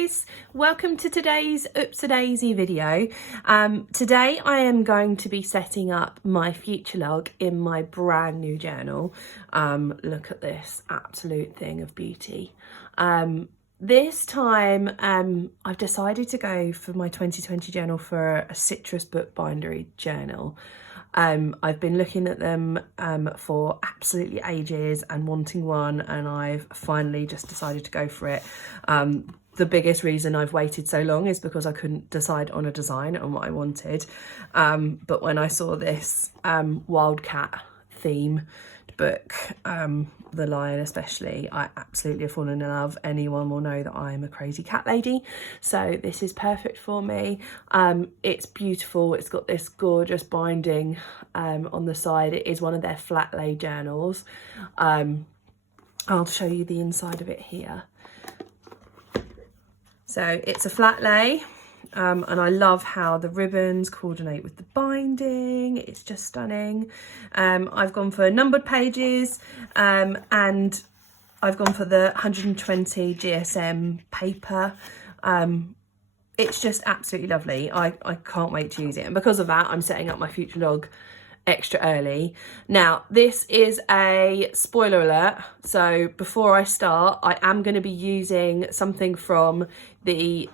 guys, welcome to today's Oops-a-Daisy video. Today I am going to be setting up my future log in my brand new journal. Look at this absolute thing of beauty. This time I've decided to go for my 2020 journal for a citrus bookbindery journal. I've been looking at them for absolutely ages and wanting one, and I've finally just decided to go for it. The biggest reason I've waited so long is because I couldn't decide on a design on what I wanted. But when I saw this wildcat theme book, the lion especially, I absolutely have fallen in love. Anyone will know that I'm a crazy cat lady, so this is perfect for me. It's beautiful. It's got this gorgeous binding on the side. It is one of their flat lay journals. I'll show you the inside of it here. So it's a flat lay. And I love how the ribbons coordinate with the binding. It's just stunning. I've gone for numbered pages and I've gone for the 120 GSM paper. It's just absolutely lovely. I can't wait to use it, and because of that I'm setting up my future log extra early. Now this is a spoiler alert, so before I start I am going to be using something from the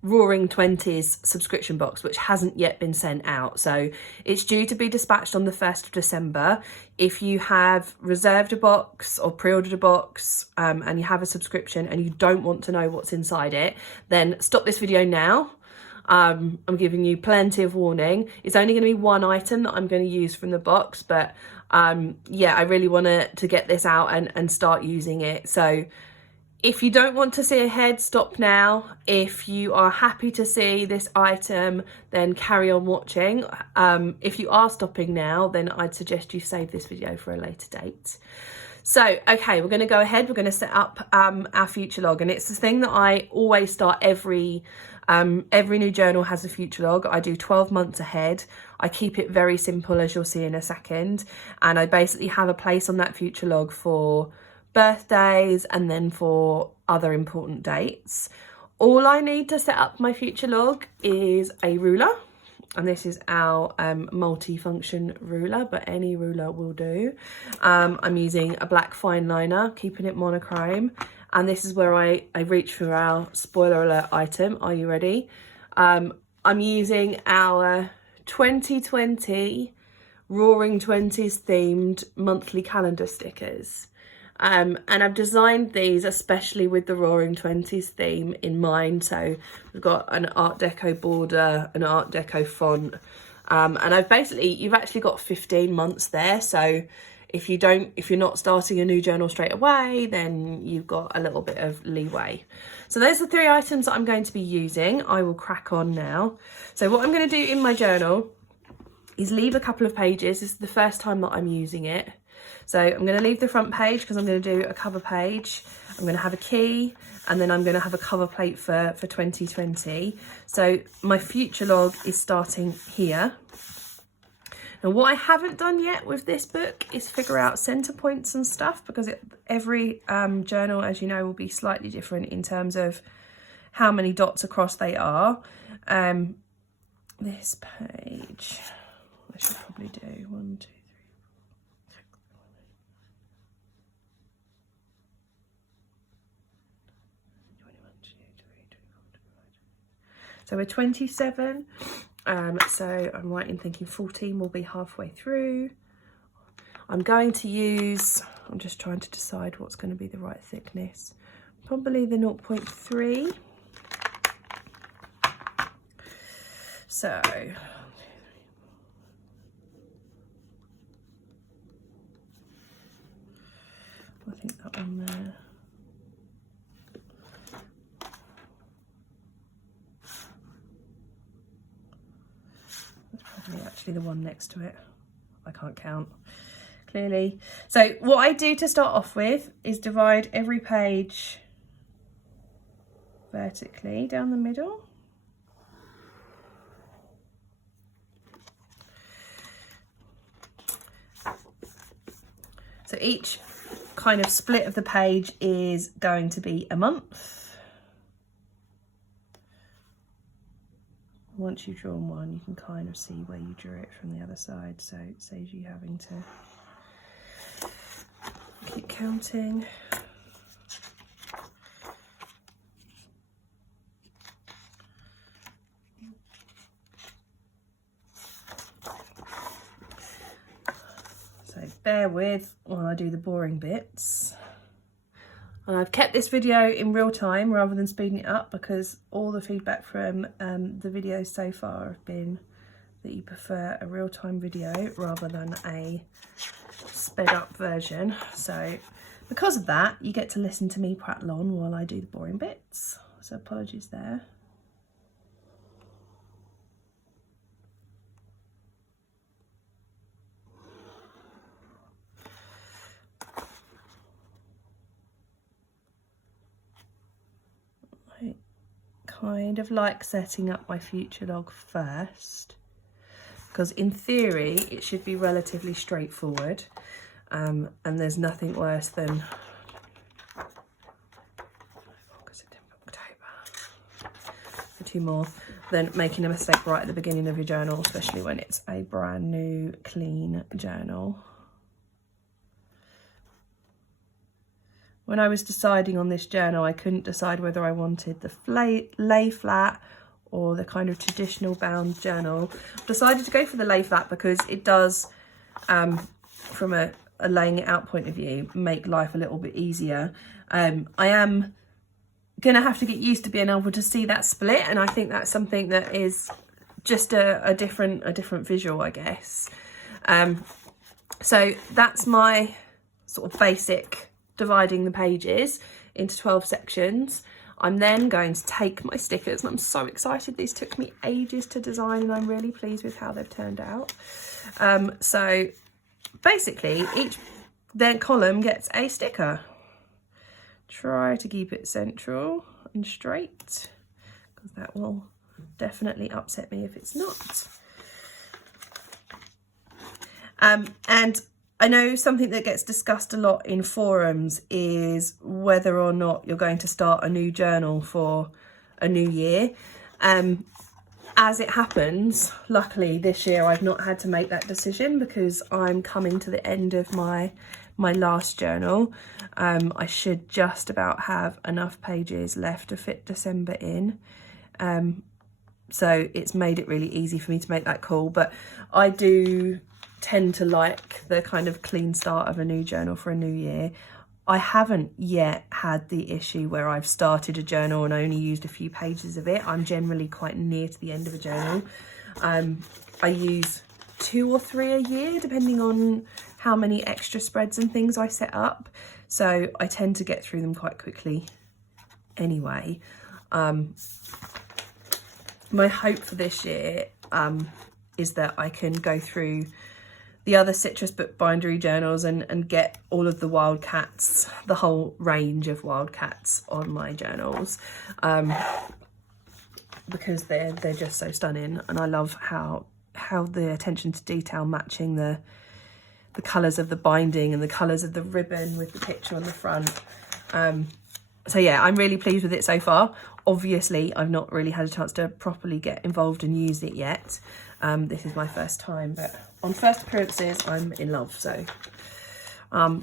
Roaring Twenties subscription box, which hasn't yet been sent out, so it's due to be dispatched on the 1st of December. If you have reserved a box or pre-ordered a box and you have a subscription and you don't want to know what's inside it, then stop this video now. I'm giving you plenty of warning. It's only going to be one item that I'm going to use from the box, but yeah, I really want to get this out and start using it. So if you don't want to see ahead, stop now. If you are happy to see this item, then carry on watching. If you are stopping now, then I'd suggest you save this video for a later date. So, okay, we're going to go ahead. We're going to set up our future log, and it's the thing that I always start every new journal has a future log. I do 12 months ahead. I keep it very simple, as you'll see in a second, and I basically have a place on that future log for birthdays and then for other important dates. All I need to set up my future log is a ruler, and this is our multi-function ruler, but any ruler will do. I'm using a black fine liner, keeping it monochrome, and this is where I reach for our spoiler alert item. Are you ready? I'm using our 2020 Roaring Twenties themed monthly calendar stickers. And I've designed these especially with the Roaring Twenties theme in mind. So we've got an Art Deco border, an Art Deco font, and you've actually got 15 months there. So if you're not starting a new journal straight away, then you've got a little bit of leeway. So those are the 3 items that I'm going to be using. I will crack on now. So what I'm going to do in my journal is leave a couple of pages. This is the first time that I'm using it. So I'm going to leave the front page because I'm going to do a cover page. I'm going to have a key, and then I'm going to have a cover plate for 2020. So my future log is starting here. Now what I haven't done yet with this book is figure out centre points and stuff, because every journal, as you know, will be slightly different in terms of how many dots across they are. This page, I should probably do 1, 2, 3. So we're 27, so I'm right in thinking 14 will be halfway through. I'm going to use, I'm just trying to decide what's going to be the right thickness, probably the 0.3. So, I think that one there. Actually the one next to it, I can't count clearly. So what I do to start off with is divide every page vertically down the middle. So each kind of split of the page is going to be a month. once you've drawn one, you can kind of see where you drew it from the other side, so it saves you having to keep counting. So bear with while I do the boring bits. And I've kept this video in real time rather than speeding it up, because all the feedback from the videos so far have been that you prefer a real-time video rather than a sped up version. So because of that, you get to listen to me prattle on while I do the boring bits. So apologies there. I kind of like setting up my future log first, because in theory it should be relatively straightforward, and there's nothing worse than two more than making a mistake right at the beginning of your journal, especially when it's a brand new clean journal. When I was deciding on this journal, I couldn't decide whether I wanted the lay flat or the kind of traditional bound journal. I decided to go for the lay flat because it does, from a laying it out point of view, make life a little bit easier. I am gonna have to get used to being able to see that split, and I think that's something that is just a different visual, I guess. So that's my sort of basic dividing the pages into 12 sections. I'm then going to take my stickers, and I'm so excited. These took me ages to design, and I'm really pleased with how they've turned out. So basically each then column gets a sticker. Try to keep it central and straight, because that will definitely upset me if it's not. And I know something that gets discussed a lot in forums is whether or not you're going to start a new journal for a new year. As it happens, luckily this year I've not had to make that decision, because I'm coming to the end of my last journal. I should just about have enough pages left to fit December in. So it's made it really easy for me to make that call, but I do tend to like the kind of clean start of a new journal for a new year. I haven't yet had the issue where I've started a journal and only used a few pages of it. I'm generally quite near to the end of a journal. I use 2 or 3 a year, depending on how many extra spreads and things I set up. So I tend to get through them quite quickly anyway. My hope for this year is that I can go through the other citrus book bindery journals and get all of the wildcats, the whole range of wildcats on my journals, because they're just so stunning, and I love how the attention to detail matching the colours of the binding and the colours of the ribbon with the picture on the front. So yeah, I'm really pleased with it so far. Obviously, I've not really had a chance to properly get involved and use it yet. This is my first time, but on first appearances, I'm in love. So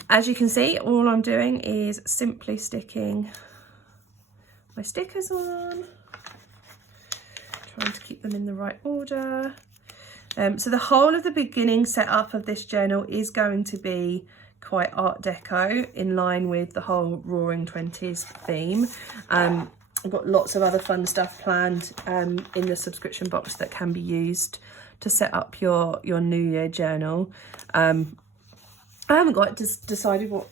as you can see, all I'm doing is simply sticking my stickers on, trying to keep them in the right order. So the whole of the beginning setup of this journal is going to be quite Art Deco, in line with the whole Roaring Twenties theme. I've got lots of other fun stuff planned in the subscription box that can be used to set up your New Year journal. I haven't quite decided what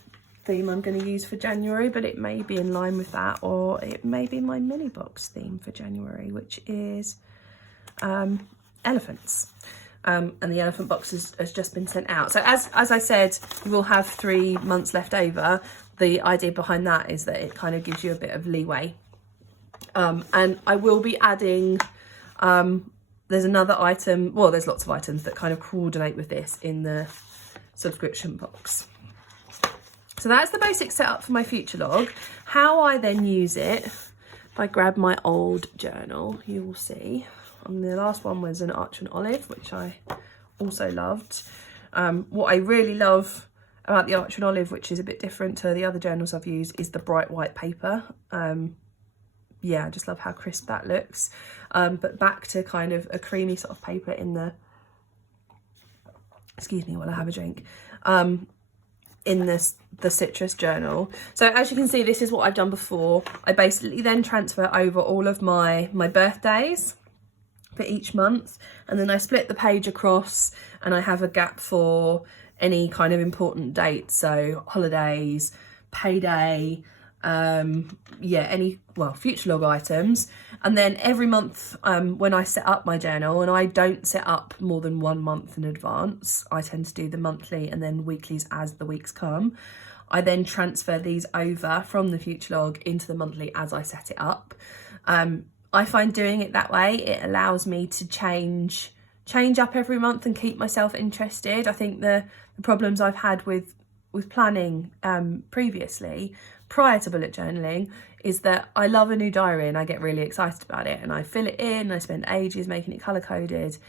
theme I'm going to use for January, but it may be in line with that, or it may be my mini box theme for January, which is elephants. And the elephant box has just been sent out. So as I said, we'll have 3 months left over. The idea behind that is that it kind of gives you a bit of leeway. And I will be adding, there's another item, well, there's lots of items that kind of coordinate with this in the subscription box. So that's the basic setup for my future log. How I then use it, if I grab my old journal, you will see And the last one was an Arch and Olive, which I also loved. What I really love about the Arch and Olive, which is a bit different to the other journals I've used, is the bright white paper. Yeah, I just love how crisp that looks. But back to kind of a creamy sort of paper in the, excuse me while I have a drink, in the citrus journal. So as you can see, this is what I've done before. I basically then transfer over all of my birthdays for each month, and then I split the page across, and I have a gap for any kind of important dates, so holidays, payday, yeah, any, well, future log items. And then every month, when I set up my journal, and I don't set up more than 1 month in advance, I tend to do the monthly and then weeklies as the weeks come. I then transfer these over from the future log into the monthly as I set it up. I find doing it that way, it allows me to change up every month and keep myself interested. I think the problems I've had with planning previously, prior to bullet journaling, is that I love a new diary and I get really excited about it and I fill it in, I spend ages making it colour coded,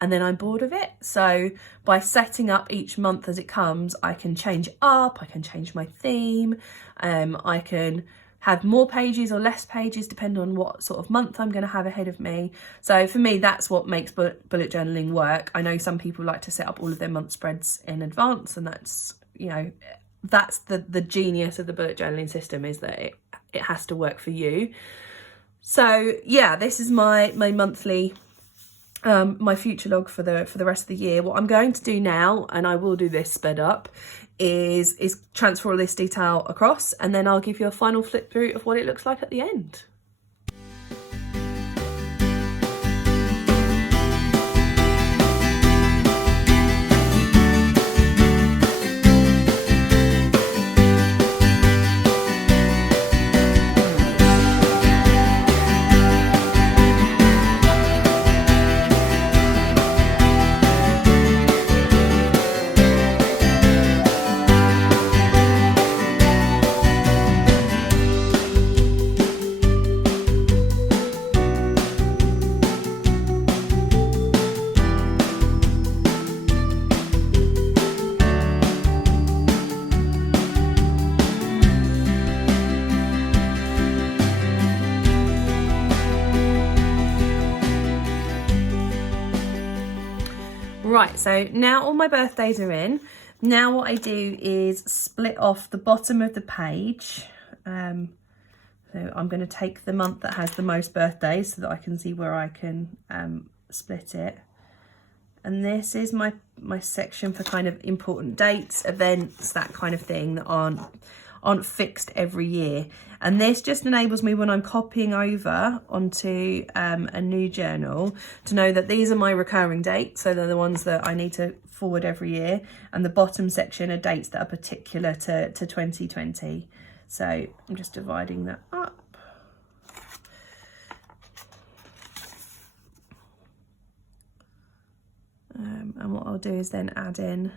and then I'm bored of it. So by setting up each month as it comes, I can change it up, I can change my theme, I can have more pages or less pages depending on what sort of month I'm going to have ahead of me. So for me, that's what makes bullet journaling work. I know some people like to set up all of their month spreads in advance, and that's, you know, that's the genius of the bullet journaling system, is that it has to work for you. So yeah, this is my monthly, my future log for the rest of the year. What I'm going to do now, and I will do this sped up, is transfer all this detail across, and then I'll give you a final flip through of what it looks like at the end. Right, so now all my birthdays are in. Now what I do is split off the bottom of the page. So I'm going to take the month that has the most birthdays so that I can see where I can split it. And this is my section for kind of important dates, events, that kind of thing, that aren't fixed every year. And this just enables me, when I'm copying over onto a new journal, to know that these are my recurring dates, so they're the ones that I need to forward every year, and the bottom section are dates that are particular to 2020. So I'm just dividing that up. And what I'll do is then add in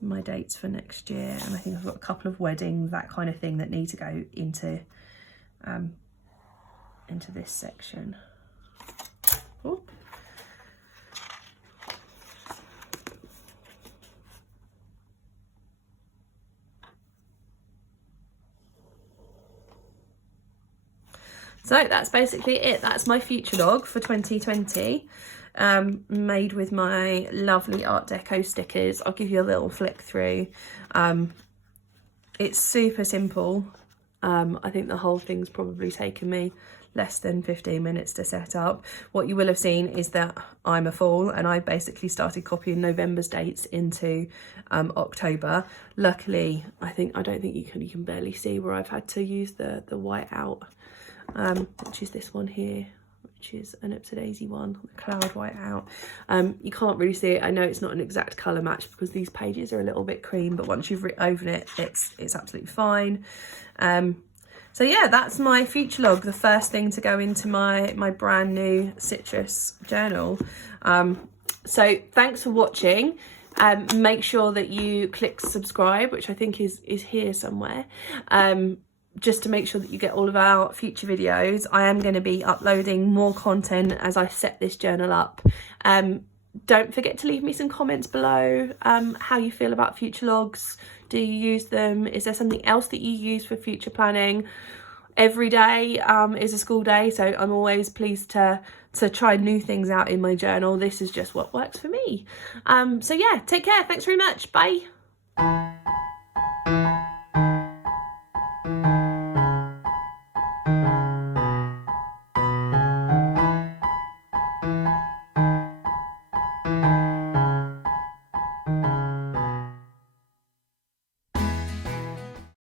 my dates for next year, and I think I've got a couple of weddings, that kind of thing, that need to go into this section. Ooh. So that's basically it. That's my future log for 2020. Made with my lovely Art Deco stickers. I'll give you a little flick through. It's super simple. I think the whole thing's probably taken me less than 15 minutes to set up. What you will have seen is that I'm a fool, and I basically started copying November's dates into October. Luckily, I don't think you can barely see where I've had to use the white out, which is this one here, which is an Daisy one, the cloud white out. You can't really see it. I know it's not an exact colour match because these pages are a little bit cream, but once you've written over it, it's absolutely fine. So yeah, that's my future log, the first thing to go into my brand new citrus journal. So thanks for watching. Make sure that you click subscribe, which I think is here somewhere. just to make sure that you get all of our future videos, I am going to be uploading more content as I set this journal up. Don't forget to leave me some comments below, how you feel about future logs. Do you use them? Is there something else that you use for future planning? Every day is a school day, so I'm always pleased to try new things out in my journal. This is just what works for me. So yeah, take care. Thanks very much. Bye.